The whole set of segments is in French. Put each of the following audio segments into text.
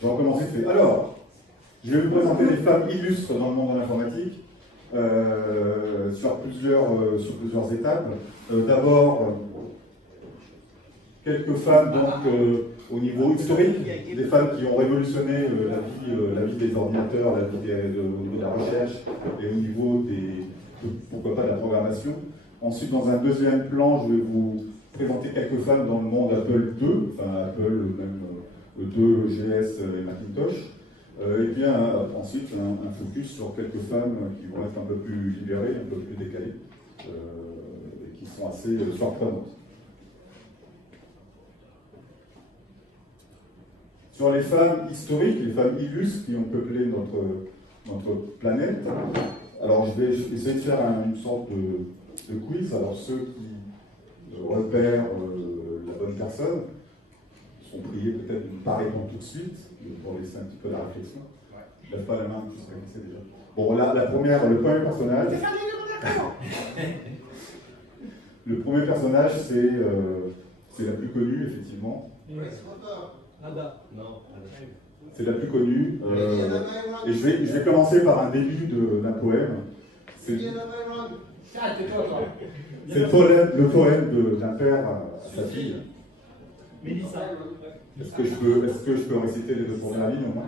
Je vais recommencer de fait. Alors, je vais vous présenter des femmes illustres dans le monde de l'informatique sur plusieurs étapes. D'abord, quelques femmes donc, au niveau historique, des femmes qui ont révolutionné la vie des ordinateurs, au niveau de la recherche et au niveau pourquoi pas de la programmation. Ensuite, dans un deuxième plan, je vais vous présenter quelques femmes dans le monde Apple II, enfin Apple, même 2, GS et Macintosh. Et puis ensuite, un focus sur quelques femmes qui vont être un peu plus libérées, un peu plus décalées, et qui sont assez surprenantes. Sur les femmes historiques, les femmes illustres qui ont peuplé notre planète, alors je vais essayer de faire une sorte de quiz. Alors ceux qui repèrent la bonne personne sont priés peut-être de ne pas répondre tout de suite, pour laisser un petit peu la réflexion. Je ne lève pas la main, tout ça déjà. Bon, là, le premier personnage. Le premier personnage, c'est la plus connue, effectivement. C'est la plus connue. Et je vais commencer par un début d'un poème. C'est le poème d'un père à sa fille. Est-ce que je peux réciter les 2 premières lignes au moins?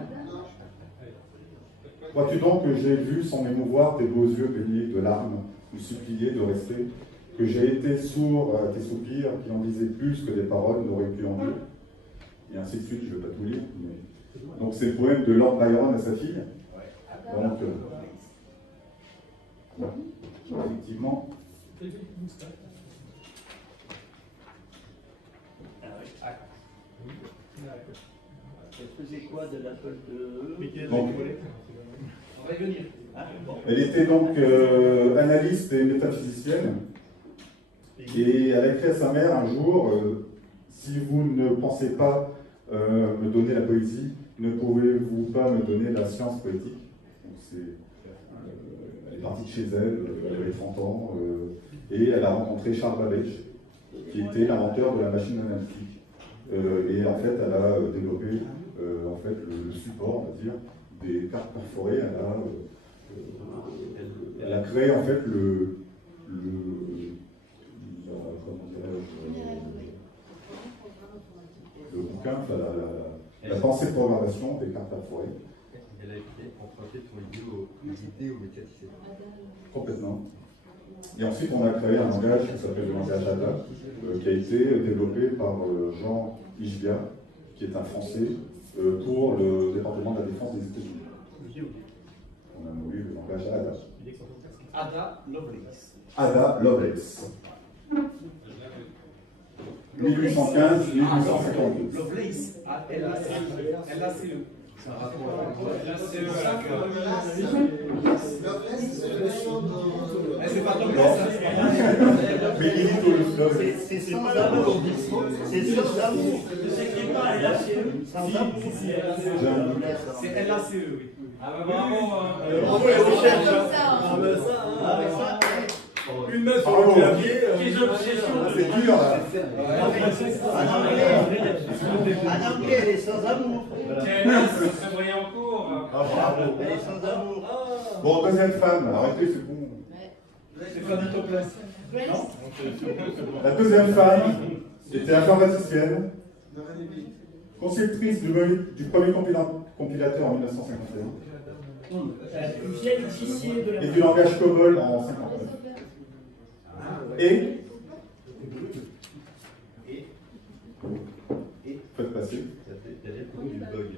Crois-tu donc que j'ai vu sans m'émouvoir tes beaux yeux baignés de larmes, nous supplier de rester, que j'ai été sourd à tes soupirs qui en disaient plus que des paroles n'auraient pu en dire? Et ainsi de suite, je ne vais pas tout lire. Mais... Donc c'est le poème de Lord Byron à sa fille. Donc, effectivement. Elle faisait quoi de l'Apple II? Elle était donc analyste et métaphysicienne. Et elle a écrit à sa mère un jour si vous ne pensez pas me donner la poésie, ne pouvez-vous pas me donner la science poétique? Donc elle est partie de chez elle, elle avait 30 ans, et elle a rencontré Charles Babbage, qui était l'inventeur de la machine analytique. Et en fait, elle a développé le support, on va dire, des cartes perforées. Elle a créé en fait le bouquin, la pensée de programmation des cartes perforées. Elle a été empruntée pour l'idée au mécanicien. Complètement. Et ensuite, on a créé un langage qui s'appelle le langage ADA, qui a été développé par Jean Ishbia, qui est un Français, pour le département de la défense des États-Unis. On a nommé le langage ADA. Ada Lovelace. Ada Lovelace. 1815-1852. Lovelace, L-A-C-E. C'est un rapport c'est pas mais il est au c'est sans amour. C'est sans amour. J'écris pas L-A-C-E. Sans amour. C'est L-A-C-E, oui. Ah bah bravo. On cherche avec ça. Une main sur le clavier. C'est dur là. En anglais, elle est sans amour. C'est Briancourt. Ah, bravo. Elle est sans amour. Bon, deuxième femme, arrêtez, c'est bon. C'est pas du tout place. Non. La deuxième femme était informaticienne, conceptrice du premier compilateur en 1951. Et du langage COBOL en 1959. Et faites passer. Il y a du bug.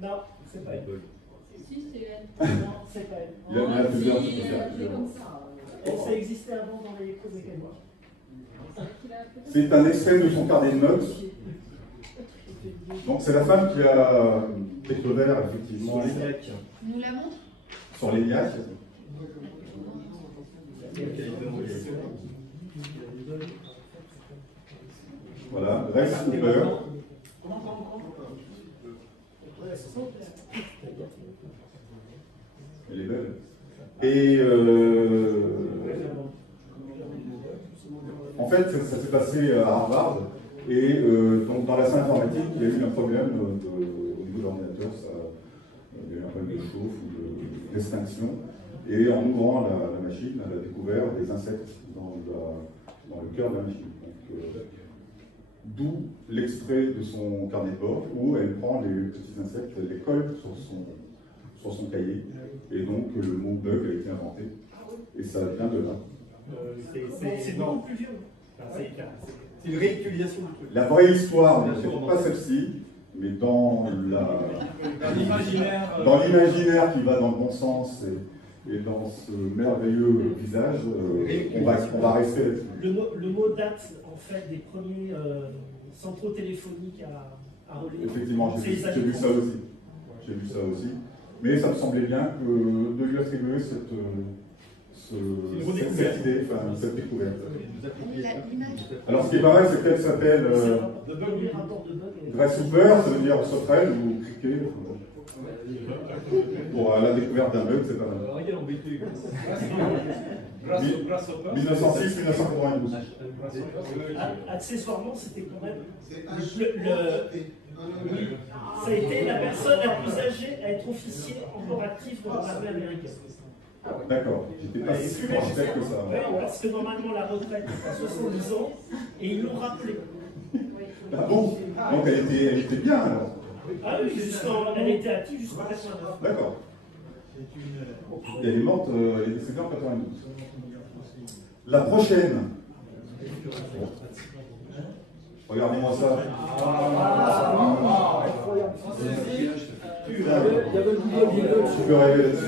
Non, c'est pas elle. Si, c'est elle. Non, c'est pas elle. Il y en a plusieurs qui Si, peuvent faire c'est comme ça. Ça existait avant dans l'électromécanique. C'est un extrait de son carnet de notes. Donc c'est la femme qui a découvert effectivement Nous la montre. sur l'ENIAC. Voilà, Grace Hooper. Elle est belle. Et en fait, ça s'est passé à Harvard. Et donc dans la salle informatique, il y a eu un problème au niveau niveau de l'ordinateur, il y a eu un problème de chauffe ou d'extinction. Et en ouvrant la machine, elle a découvert des insectes dans le cœur de la machine. D'où l'extrait de son carnet de bord où elle prend les petits insectes, elle les colle sur son cahier. Et donc le mot bug a été inventé. Et ça vient de là. C'est beaucoup plus vieux. C'est une réutilisation du truc. La vraie histoire, c'est pas celle-ci, mais dans l'imaginaire qui va dans le bon sens et dans ce merveilleux visage, on va rester là-dessus. Le mot date en fait des premiers centraux téléphoniques à relais. Effectivement, j'ai vu ça aussi. J'ai vu ça aussi. Mais ça me semblait bien de lui attribuer cette idée, enfin cette découverte. Alors ce qui est pas mal, c'est qu'elle s'appelle Grasshopper, ça veut dire sauterelle ou criquet. Pour la découverte d'un bug, c'est pas mal. 1906-1992. Accessoirement, c'était quand même ça a été la personne la plus âgée à être officier encore actif dans l'armée américaine. D'accord, j'étais pas si architecte que ça. Oui, parce que normalement la retraite est à 70 ans et ils l'ont rappelé. Ah bon? Donc elle était bien alors? Ah oui, elle était active jusqu'en 89. D'accord. Et elle est morte, elle est décédée en 92. La prochaine. Regardez-moi ça. Je peux rêver là-dessus.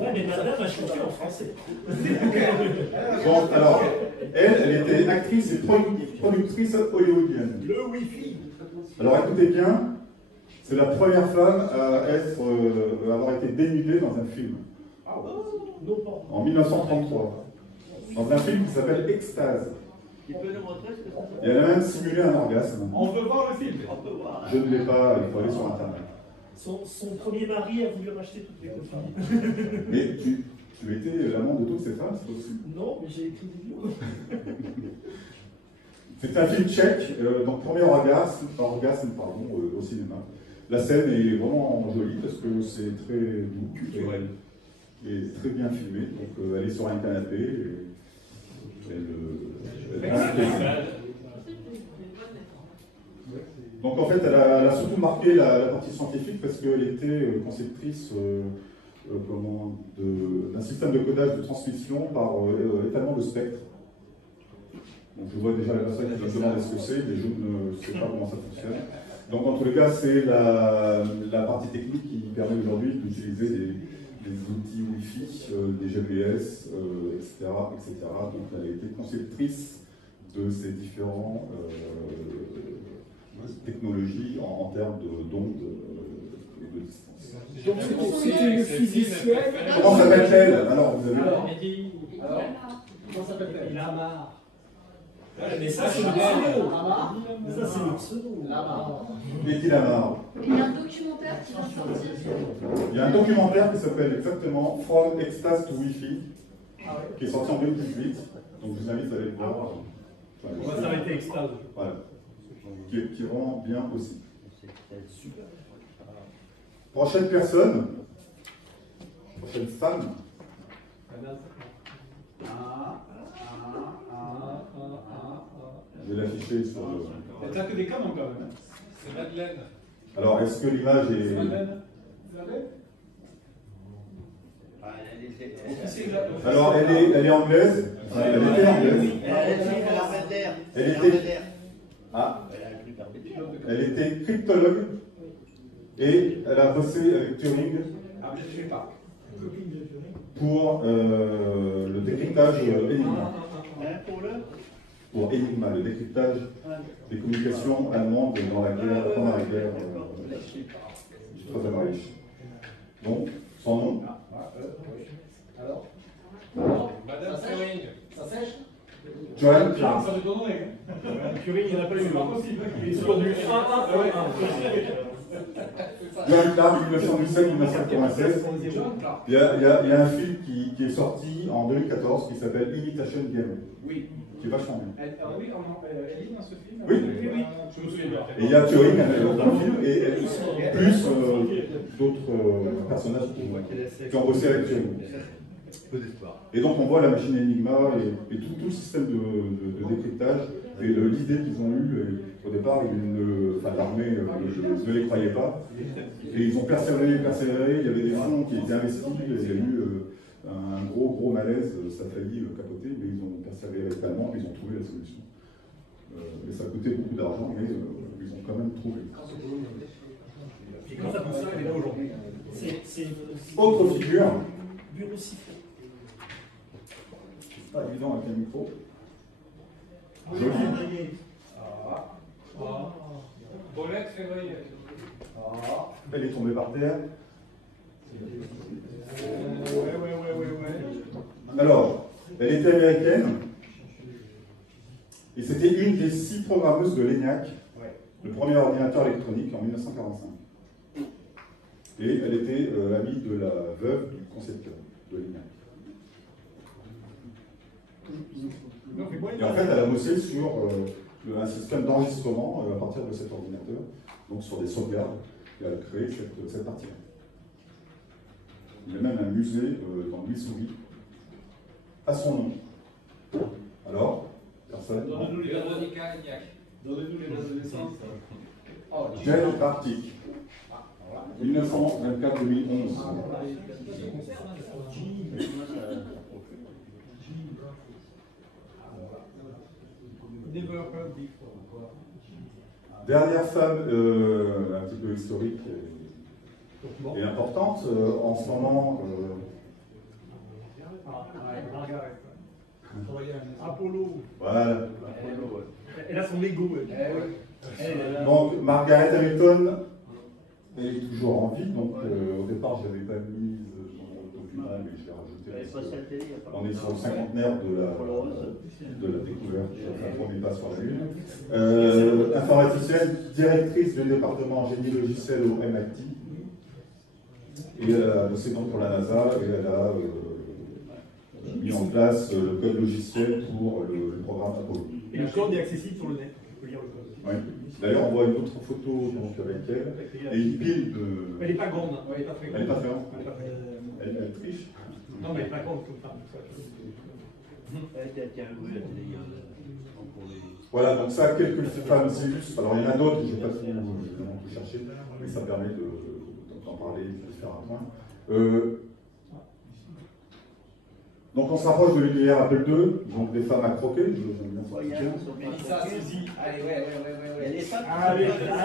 Ouais, mais madame a chanté en français. Bon, alors, elle était actrice et productrice hollywoodienne. Le Wi-Fi. Alors écoutez bien, c'est la première femme à avoir été dénudée dans un film. En 1933. Dans un film qui s'appelle Extase. Tu peux nous montrer ce que ça Et elle a même simulé un orgasme. On peut voir le film. On peut voir. Je ne l'ai pas, il faut aller sur internet. Son premier mari a voulu racheter toutes les copines. Mais tu étais l'amant de toutes ces femmes, c'est possible? Non, mais j'ai écrit des livres. C'est un film tchèque, donc premier orgasme au cinéma. La scène est vraiment jolie parce que c'est très doux et très bien filmé. Donc elle est sur un canapé et elle donc en fait elle a surtout marqué la partie scientifique parce qu'elle était conceptrice d'un système de codage de transmission par étalement de spectre. Donc je vois déjà la personne qui va me demander ce que c'est, mais je ne sais pas comment ça fonctionne. Donc en tous les cas, c'est la partie technique qui permet aujourd'hui d'utiliser des outils Wi-Fi, des GPS, etc., etc. Donc elle a été conceptrice de ces différentes technologies en termes d'ondes et de distance. Donc c'était une physicienne. Comment s'appelle-t-elle? Alors vous avez... Comment s'appelle-t-elle? Lamar. Mais ça, c'est le pseudo. Ça, c'est le pseudo. Betty Lamar. Il y a un documentaire qui va sortir. Il y a un documentaire qui s'appelle exactement From Ecstasy to Wi-Fi, qui est sorti en 2018. Donc je vous invite à aller le voir. on va s'arrêter extase. Voilà. Qui rend bien aussi. Prochaine personne. Prochaine femme. Je vais l'afficher sur le... T'as que des canons quand même. C'est Madeleine. Alors, est-ce que l'image est... Alors, elle est anglaise. Elle était anglaise. Elle était cryptologue. Et elle a bossé avec Turing pour le décryptage Enigma. Pour Enigma, le décryptage des communications allemandes pendant la guerre du Troisième Reich. Donc, son nom. Alors Madame Turing. Ça sèche? Johann Clark. Ça veut donner. Turing, il n'y en a pas eu. C'est pas possible. Il est sur du 1-1-1. Johann Clark, 1917-1996. Il y a un film qui est sorti en 2014 qui s'appelle Imitation Game. Oui. Qui est vachement bien. Oui, elle est dans ce film. Oui. Oui, Et il y a Turing dans le film, et plus d'autres personnages qui ont bossé avec Turing. Peu d'espoir. Et donc on voit la machine Enigma et tout le système de décryptage et l'idée qu'ils ont eue. Au départ, l'armée ne les croyait pas. Et ils ont persévéré. Il y avait des fonds qui étaient investis. Il y a eu un gros malaise. Ça a failli capoter, mais ils ont persévéré tellement qu'ils ont trouvé la solution. Et ça a coûté beaucoup d'argent, mais ils ont quand même trouvé. Et quand ça pousse ça, elle est là aujourd'hui. Autre figure. Bureau sifflé. C'est pas évident avec un micro. Joli. Bolette février. Elle est tombée par terre. Ouais. Alors, elle était américaine. Et c'était une des 6 programmeuses de l'ENIAC, le premier ordinateur électronique en 1945. Et elle était amie de la veuve du concepteur de l'ENIAC. Et en fait, elle a bossé sur un système d'enregistrement à partir de cet ordinateur, donc sur des sauvegardes, et elle a créé cette partie-là. Il y a même un musée dans le Missouri à son nom. Alors, personne? Donnez-nous les Veronica Ignac. Donnez-nous les dates de naissance. Jane Arctic, 1924-2011. Dernière femme un petit peu historique et importante en ce moment. Apollo. Voilà. Elle a son ego. Donc Margaret Hamilton, elle est toujours en vie. Donc au départ, je n'avais pas mis dans le document, mais je l'ai rajouté. On est sur le cinquantenaire de la découverte, enfin, premier pas sur la Lune. Informaticienne, directrice du département génie logiciel au MIT. Et elle a bossé donc pour la NASA et elle a mis en place le code logiciel pour le programme Apollo. Et le code est accessible sur le net. On peut lire le code. Oui. D'ailleurs, on voit une autre photo donc, avec elle et une pile de. Elle n'est pas grande. Elle n'est pas très grande. Elle n'est pas très grande. Elle triche. Non, mais elle n'est pas grande comme femme. Voilà, donc ça, quelques femmes illustres. Alors, il y en a d'autres, je n'ai pas tout cherché, mais ça permet d'en parler, de faire un point. Donc, on se rapproche de l'univers Apple II, donc des femmes à croquer.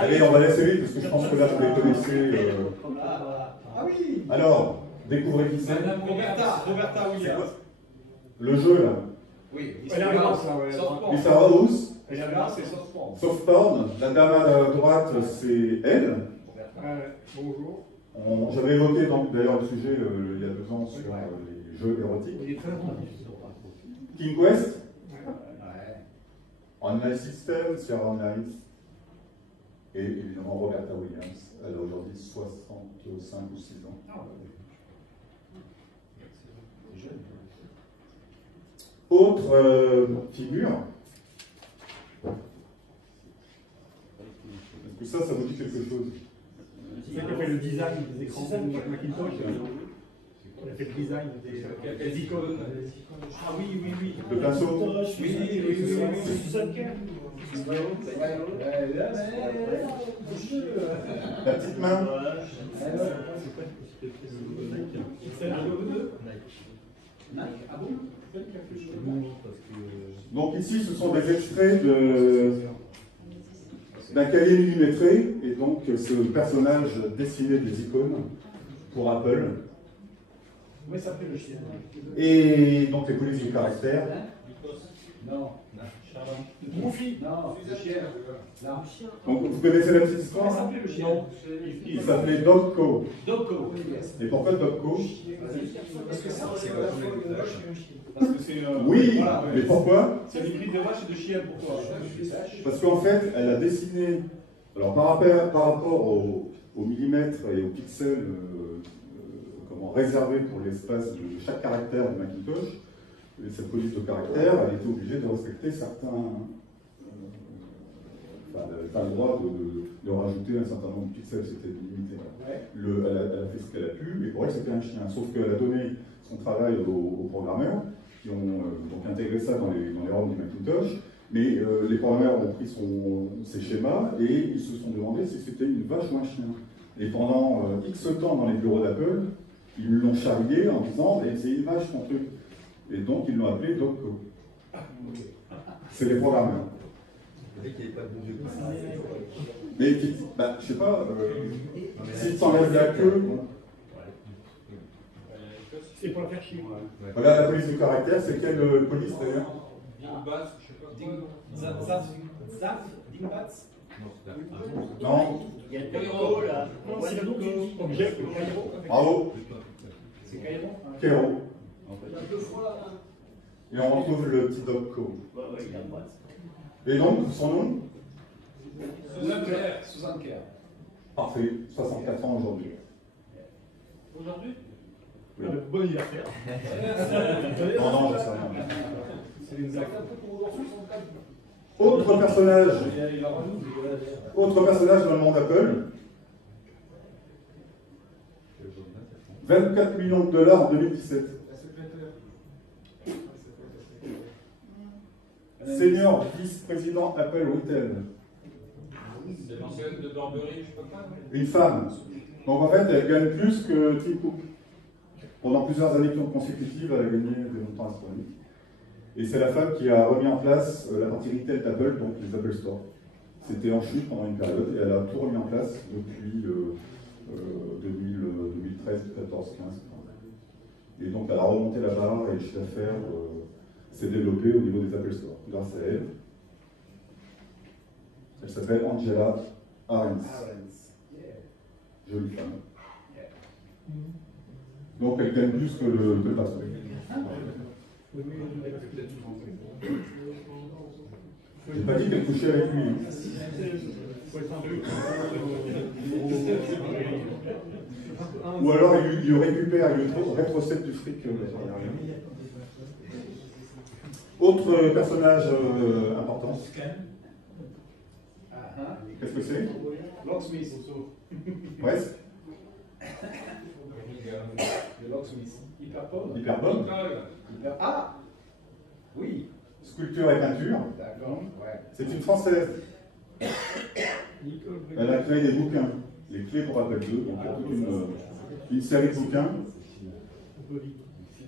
Allez, on va laisser vite, parce que je pense que là, vous les connaissez. Ah oui. Alors, découvrez qui c'est. Roberta Williams. Le jeu, là. Oui, elle est avance, là, ouais. Lisa Rose. Elle est avance, c'est Softporn. Softporn. La dame à droite, c'est elle. Bonjour. J'avais évoqué donc d'ailleurs le sujet il y a 2 ans sur les jeux érotiques. Il est très bon. King Quest. Online System, Sierra Nights. Et évidemment Roberta Williams. Elle a aujourd'hui 65 ou 6 ans. Autre figure. Est-ce que ça vous dit quelque chose? C'est elle qui a fait le design des écrans de Macintosh. Elle a fait le design des icônes. Ah oui. Le pinceau. Susan Kern. La petite main. Donc ici, ce sont des extraits d'un cahier millimétré, et donc ce personnage dessinait des icônes pour Apple. Oui, ça fait le chien. Et donc les polices du caractère. Non. Mouffi. Non, le chien. Donc vous connaissez la petite histoire? Comment s'appelait le chien? Il s'appelait Dogco. Dogco. Et pourquoi Dogco? Parce que ça, c'est la Parce que c'est. Oui, voilà, mais pourquoi? C'est des hybride de vache et de chien, pourquoi? Parce qu'en fait, elle a dessiné, alors par rapport au millimètre et au pixel réservé pour l'espace de chaque caractère de Macintosh, et cette police de caractère, elle était obligée de respecter n'avait pas le droit de rajouter un certain nombre de pixels, c'était limité. Elle a fait ce qu'elle a pu, et pour elle c'était un chien. Sauf qu'elle a donné son travail aux programmeurs, qui ont donc intégré ça dans les ROM du Macintosh, mais les programmeurs ont pris ses schémas, et ils se sont demandé si c'était une vache ou un chien. Et pendant X temps dans les bureaux d'Apple, ils l'ont charrié en disant « c'est une vache ton truc ». Et donc ils l'ont appelé DocCo. C'est les programmeurs. Dès qu'il n'y avait pas de double. Mais je sais pas, si tu enlèves la queue, C'est pour la faire chier. regarde la police du caractère, c'est quelle police d'ailleurs? Dingbats, je sais pas. Dingbats. Non, Il y a le Cairo là. Non, c'est le nom d'une ville. Objet, le Cairo. bravo, C'est Cairo. Kéro. Et on retrouve le petit DocCo. Ouais, il a pas. Et donc, son nom? Suzanne Kerr. Parfait, 64 ans aujourd'hui. Aujourd'hui? Oui. Bon anniversaire. Non, je sais rien. C'est une blague. Autre personnage dans le monde Apple. 24 millions de dollars en 2017. Senior vice-président Apple Retail. C'est l'ancienne de Burberry, je sais pas quoi. Une femme. Donc en fait, elle gagne plus que Tim Cook. Pendant plusieurs années consécutives, elle a gagné des montants astronomiques. Et c'est la femme qui a remis en place la partie retail d'Apple, donc les Apple Store. C'était en chute pendant une période, et elle a tout remis en place depuis 2013, 2014, 2015. Et donc elle a remonté la barre, et le chiffre d'affaires s'est développé au niveau des Apple Store, grâce à elle. Elle s'appelle Angela Ahrens. Jolie femme. Donc elle gagne plus que le patron. J'ai pas dit qu'elle couchait avec lui. Ou alors il récupère, il rétrocède du fric. Autre personnage important. Qu'est-ce que c'est? Locksmith. Presque. Le Locksmith. Hyperpop. Hyperbole. Ah oui. Sculpture et peinture. D'accord. Ouais. C'est une Française. Elle a créé des bouquins, les clés pour Apple II, donc il y a toute une série de bouquins.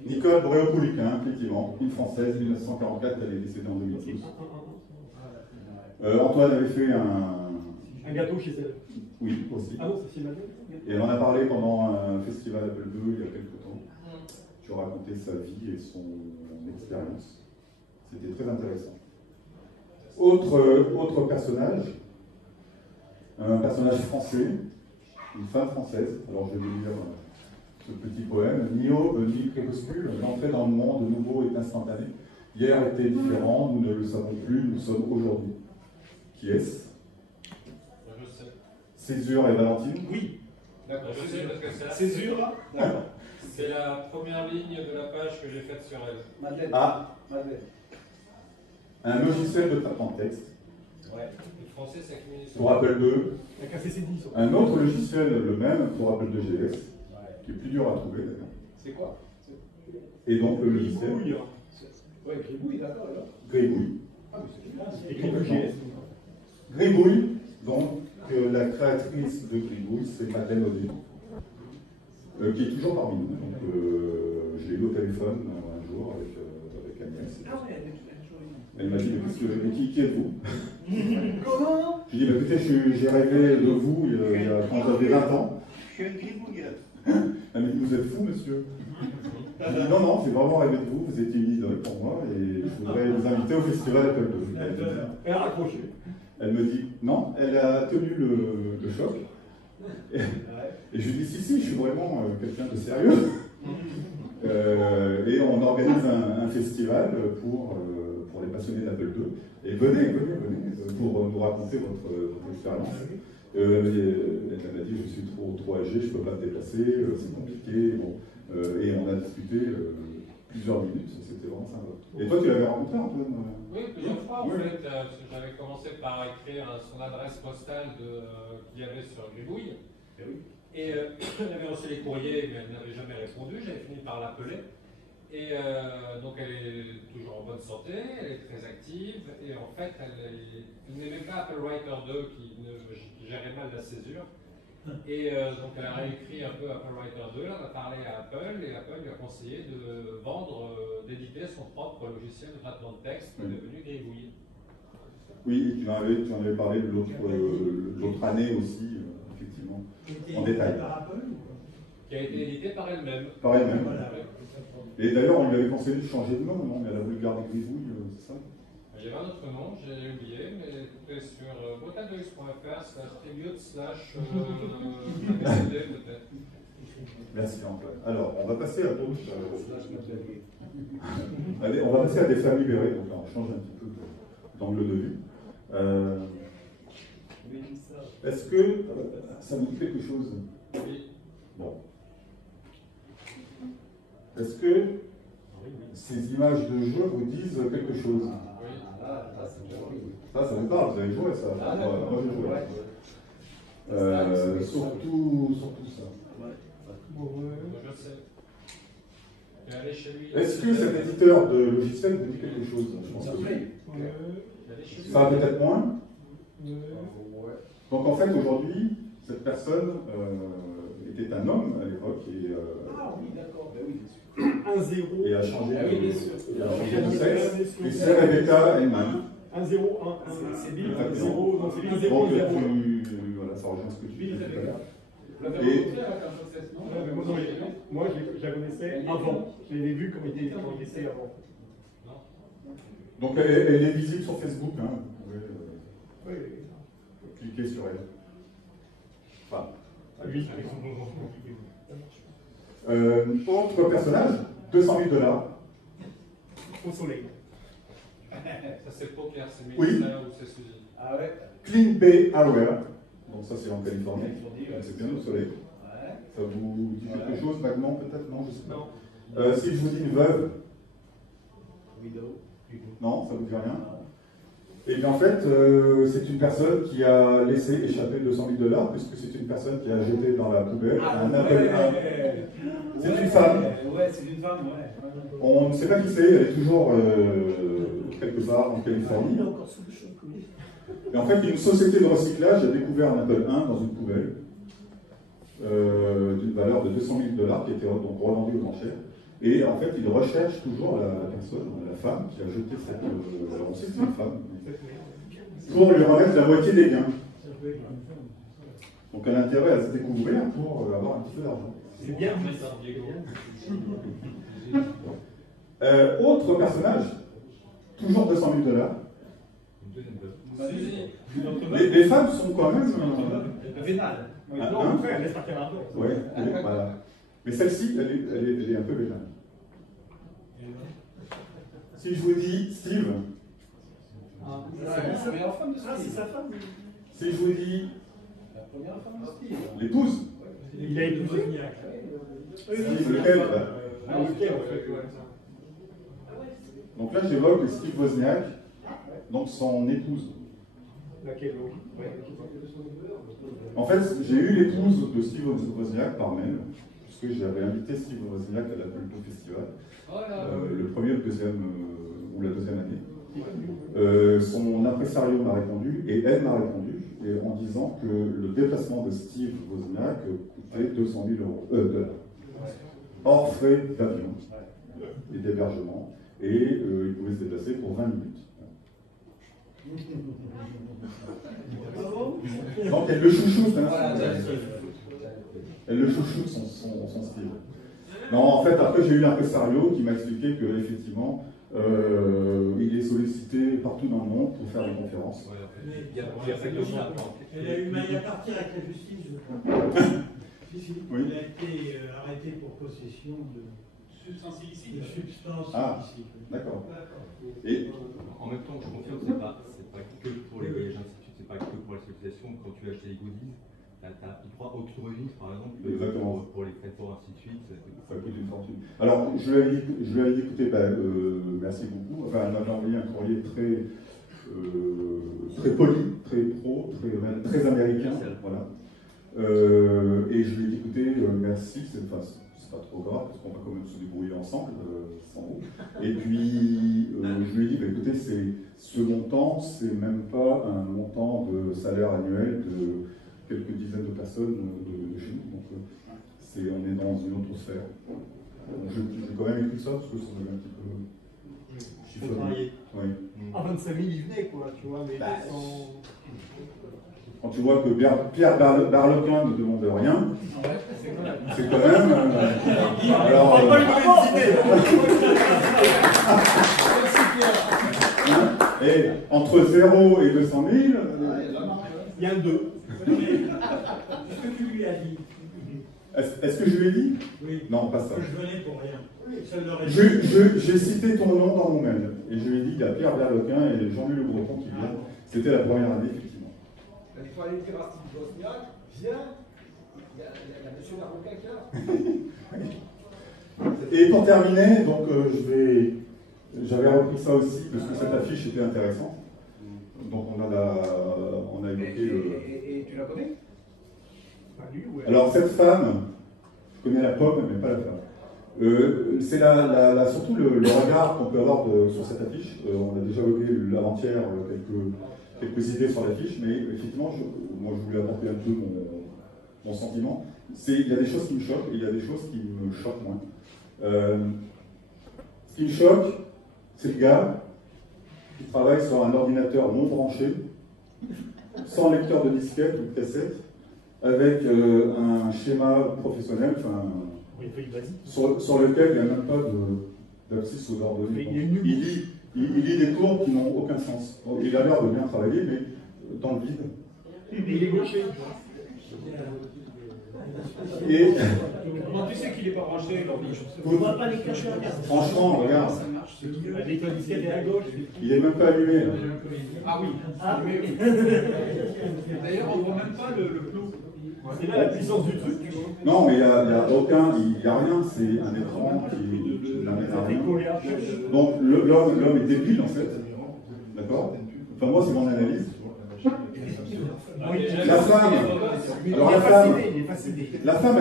Nicole Bréopoulic, effectivement, une Française, 1944, elle est décédée en 2012. Antoine avait fait Un gâteau chez elle. Oui, aussi. Ah non, c'est chez Mathieu. Et elle en a parlé pendant un festival Apple II il y a quelques temps. Tu racontais sa vie et son expérience. C'était très intéressant. Autre personnage, un personnage français, une femme française. Alors je vais vous lire ce petit poème. Ni-aube, ni crépuscule, l'entrée dans le monde nouveau est instantanée. Hier était différent, nous ne le savons plus, nous sommes aujourd'hui. Qui est-ce? Je sais. Césure et Valentine? Oui. D'accord, je sais parce que c'est la... Césure. D'accord. C'est la première ligne de la page que j'ai faite sur elle. Madeleine. Ah, Madeleine. un logiciel de traitement de texte Ouais. Le français, c'est communication. pour Apple II. La KCC10. Un autre logiciel, le même, pour Apple II GS, qui est plus dur à trouver d'ailleurs. C'est quoi? Et donc le logiciel Gribouille. Ouais, Gribouille, d'accord alors. Gribouille. Ah, mais c'est bien. C'est Gribouille. Gribouille, donc la créatrice de Gribouille, c'est Madeleine Audet, qui est toujours parmi nous. Donc je l'ai eu au téléphone un jour avec Agnès. Ah ouais, Elle m'a dit, mais qui êtes-vous? comment? Je lui ai dit, écoutez, j'ai rêvé de vous quand j'avais 20 ans. Je suis un gribouille. Elle m'a dit, vous êtes fou, monsieur? Je lui ai dit, non, j'ai vraiment rêvé de vous, vous étiez une idole pour moi, et je voudrais vous inviter au festival Apple II. Elle a raccroché. Elle me dit, non, elle a tenu le choc. Et je lui dis, si, je suis vraiment quelqu'un de sérieux. Et on organise un festival pour les passionnés d'Apple II. Et venez pour nous raconter votre expérience. Elle m'a dit, je suis trop âgé, je ne peux pas me déplacer, c'est compliqué. Bon. Et on a discuté plusieurs minutes, c'était vraiment sympa. Et toi, tu l'avais rencontré, Antoine? Oui, plusieurs fois en Oui. fait. Parce que j'avais commencé par écrire son adresse postale qu'il y avait sur Gribouille. Et elle avait reçu les courriers, mais elle n'avait jamais répondu. J'avais fini par l'appeler. Et donc elle est toujours en bonne santé, elle est très active. Et en fait, elle n'aimait pas Apple Writer 2 qui gérait mal la césure. Et donc elle a réécrit un peu Apple Writer 2, elle en a parlé à Apple et Apple lui a conseillé de vendre, d'éditer son propre logiciel de traitement de texte qui est devenu Gribouille. Oui, et tu en avais parlé l'autre année aussi, effectivement, en détail. Par Apple ou quoi? Qui a été édité par elle-même. Par elle-même. Voilà. Et d'ailleurs, on lui avait conseillé de changer de nom, non? Mais elle a voulu garder Gribouille, c'est ça? Il y avait un autre nom, j'ai oublié, mais c'était sur botadex.fr/tribute/ABCD peut-être. Merci Antoine. Alors, on va passer à d'autres. Allez, on va passer à des femmes libérées, donc là, on change un petit peu d'angle de vue. Est-ce que ça vous dit quelque chose? Oui. Bon. Est-ce que ces images de jeu vous disent quelque chose? Ça me parle, vous avez joué ça? Moi j'ai joué. Surtout ça. Je sais. Je vais aller chez lui. Est-ce que cet éditeur de logiciel vous dit quelque chose? Je pense que oui. Ça va peut-être moins. Donc en fait aujourd'hui, cette personne était un homme à l'époque Ah oui, d'accord. et a changé de sexe. Et c'est c'est Rebecca Hellman. 1, 0, 1, c'est Bill, 1, 0, non, c'est Bill, 0, Donc 0. voilà, ça rejoint ce que tu Bill, disais tout à l'heure. Vous l'avez Et- rencontré avec un process, non? Moi, je la connaissais avant. Je l'avais vu quand il était avant. Donc elle est visible sur Facebook, hein. Vous pouvez Oui, cliquer sur elle. Enfin, oui, avec son nom. autre personnage, $200 000. Au soleil. Ça c'est poker, c'est Oui. militaire ou c'est Suzy? Ah ouais. Clean Bay Hardware. Donc ça c'est en Californie. C'est bien au soleil. Ça vous dit quelque chose vaguement peut-être? Non, je sais pas. Si je vous dis une veuve, non, ça vous dit rien? Et bien en fait, c'est une personne qui a laissé échapper $200 000 puisque c'est une personne qui a jeté dans la poubelle un Apple I. C'est une femme. Ouais, c'est une femme, ouais. On ne sait pas qui c'est, elle est toujours quelque part en Californie. Il est encore sous le choc, oui. Et en fait, une société de recyclage a découvert un Apple I dans une poubelle d'une valeur de $200 000 qui était donc revendu aux enchères. Et en fait, ils recherchent toujours la personne, la femme qui a jeté cette. On sait que c'est une femme. Pour lui remettre la moitié des gains. Donc, elle a intérêt à se découvrir pour avoir un petit peu d'argent. C'est bien. Autre personnage, toujours $200 000. Suzy. Les femmes sont quand même. Vénal. Non, au contraire, laisse partir l'argent. Ouais, voilà. Mais celle-ci, elle est un peu vénale. Si je vous dis Steve, C'est la meilleure femme de Ah, c'est Steve. sa femme. si je vous dis La première femme de Steve. l'épouse, Il a épousé. Steve lequel là Ah, ok, en fait, ouais. Donc là, j'évoque Steve Wozniak, donc son épouse. Laquelle, oui. Ouais. En fait, j'ai eu l'épouse de Steve Wozniak par mail, puisque j'avais invité Steve Wozniak à l'Apple Festival, le premier ou la deuxième année. Son impresario m'a répondu, et elle m'a répondu, en disant que le déplacement de Steve Wozniak coûtait $200 000, hors frais d'avion et d'hébergement, et il pouvait se déplacer pour 20 minutes. Donc elle le chouchoute, hein, elle le chouchoute son style. Non, en fait, après j'ai eu l'impresario qui m'a expliqué que effectivement, il est sollicité partout dans le monde pour faire des conférences. Elle a eu mal à partir avec la justice, je crois. Si. Oui. Elle a été arrêtée pour possession de substances illicites. D'accord. Et En même temps, je confirme, c'est pas que pour les voyages instituts, c'est pas que pour la civilisation. Quand tu achètes les goodies, il prend Octorovis, par exemple, Exactement. pour les photos, ainsi de suite. Ça coûte une fortune. Alors, je lui avais dit, écoutez, merci beaucoup. Enfin, elle m'avait envoyé un courrier très poli, très pro, très américain. Voilà. Et je lui ai dit, écoutez, merci, c'est pas trop grave, parce qu'on va quand même se débrouiller ensemble, sans vous. Et puis, je lui ai dit, écoutez, ce montant, c'est même pas un montant de salaire annuel de quelques dizaines de personnes de chez nous. Donc, on est dans une autre sphère. J'ai quand même écrit ça, parce que ça m'avait un petit peu chiffonné. Oui. À 25 000, il venait, quoi, tu vois, mais sans... Quand tu vois que Pierre Barlequin ne demande rien, c'est quand même... alors, et entre 0 et 200 000... il y a un 2. Est-ce que tu lui as dit? Est-ce que je lui ai dit? Oui. Non, pas ça. Que je venais pour rien. J'ai cité ton nom dans mon mail, et je lui ai dit qu'il y a Pierre Barlequin et Jean-Louis Le Breton qui viennent. C'était la première année, effectivement. Il fallait dire à Steve Bosniak, viens, il y a monsieur Barlequin qui est là. Et pour terminer, donc j'avais repris ça aussi parce que cette affiche était intéressante. Donc on a évoqué Et tu la connais? Alors cette femme, je connais la pomme, mais pas la femme. C'est surtout le regard qu'on peut avoir sur cette affiche. On a déjà évoqué l'avant-hier quelques idées sur l'affiche, mais effectivement, moi je voulais apporter un peu mon sentiment. Il y a des choses qui me choquent et il y a des choses qui me choquent moins. Ce qui me choque, c'est le gars qui travaille sur un ordinateur non branché, sans lecteur de disquette ou de cassette, avec un schéma professionnel, sur lequel il n'y a même pas d'abscisse aux ordonnées. Il lit des courbes qui n'ont aucun sens. Donc, il a l'air de bien travailler, mais dans le vide. Il est gaucher. Et comment tu sais qu'il n'est pas branché, on ne voit pas les cachets à carte. franchement, regarde. L'étoile disquette est à gauche. Il n'est même pas allumé. Là. Ah oui. D'ailleurs, on ne voit même pas le plot. C'est là la puissance du truc, tu vois. Non, mais il n'y a rien. C'est un écran qui n'amène à rien. Donc l'homme est débile en fait. D'accord. Enfin moi c'est mon analyse. La femme, alors la femme,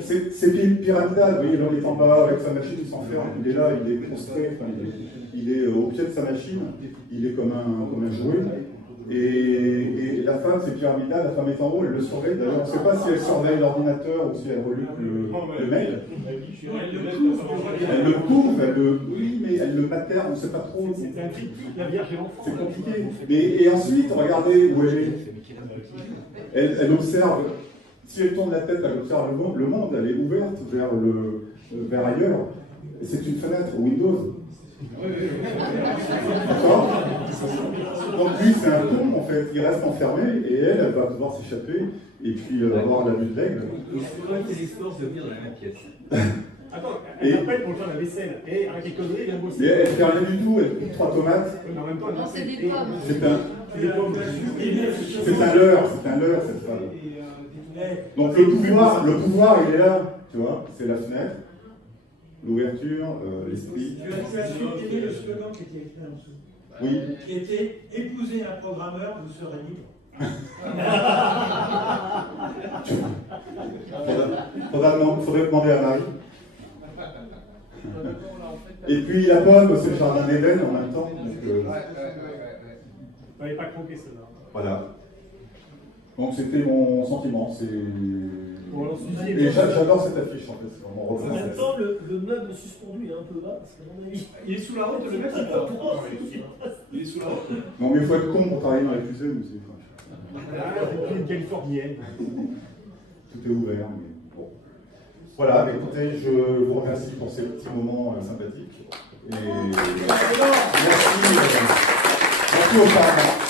c'est pyramidal. Vous voyez, l'homme est en bas avec sa machine, il s'enferme. Il est là, il est prostré. Enfin, il est au pied de sa machine. Il est comme un jouet. Et la femme, c'est pyramidal, la femme est en haut, elle le surveille. D'ailleurs, on ne sait pas si elle surveille l'ordinateur ou si elle reluque le mail. Elle le couvre, oui, mais elle le materne, on ne sait pas trop. C'est un triptyque, la Vierge et l'enfant. C'est compliqué. Et ensuite, regardez où elle est. Elle observe, si elle tourne la tête, elle observe le monde, elle est ouverte vers ailleurs. Et c'est une fenêtre Windows. D'accord. Donc lui c'est un con en fait, il reste enfermé et elle va pouvoir s'échapper et puis avoir la vue de l'aigle. C'est l'expérience de venir dans la même pièce. Attends, elle appelle pour faire la vaisselle et avec les conneries, elle vient bosser. Mais elle ne fait rien du tout, elle coupe 3 tomates. Mais en même temps, Non, c'est des pommes. C'est un leurre cette femme. Donc le pouvoir il est là, tu vois, c'est la fenêtre, l'ouverture, l'esprit. Tu as su quel est le slogan qui était écrit en dessous? Oui. Qui était « Épousez un programmeur, vous serez libre ». Faudrait demander à Marie. Et puis la pomme, c'est le jardin d'Éden en même temps. Donc, fallait pas croquer cela. Voilà. Donc c'était mon sentiment. Et j'adore cette affiche en fait. C'est vraiment En représentatif. même temps, le meuble suspendu est un peu bas, parce qu'à mon avis, Il est sous la route, le mec, c'est pas. Il est sous la route. Non mais il faut être con pour travailler dans les fusées, mais c'est C'est une californienne. tout est ouvert. Mais bon. Voilà, mais écoutez, je vous remercie pour ces petits moments sympathiques. Et merci aux parents.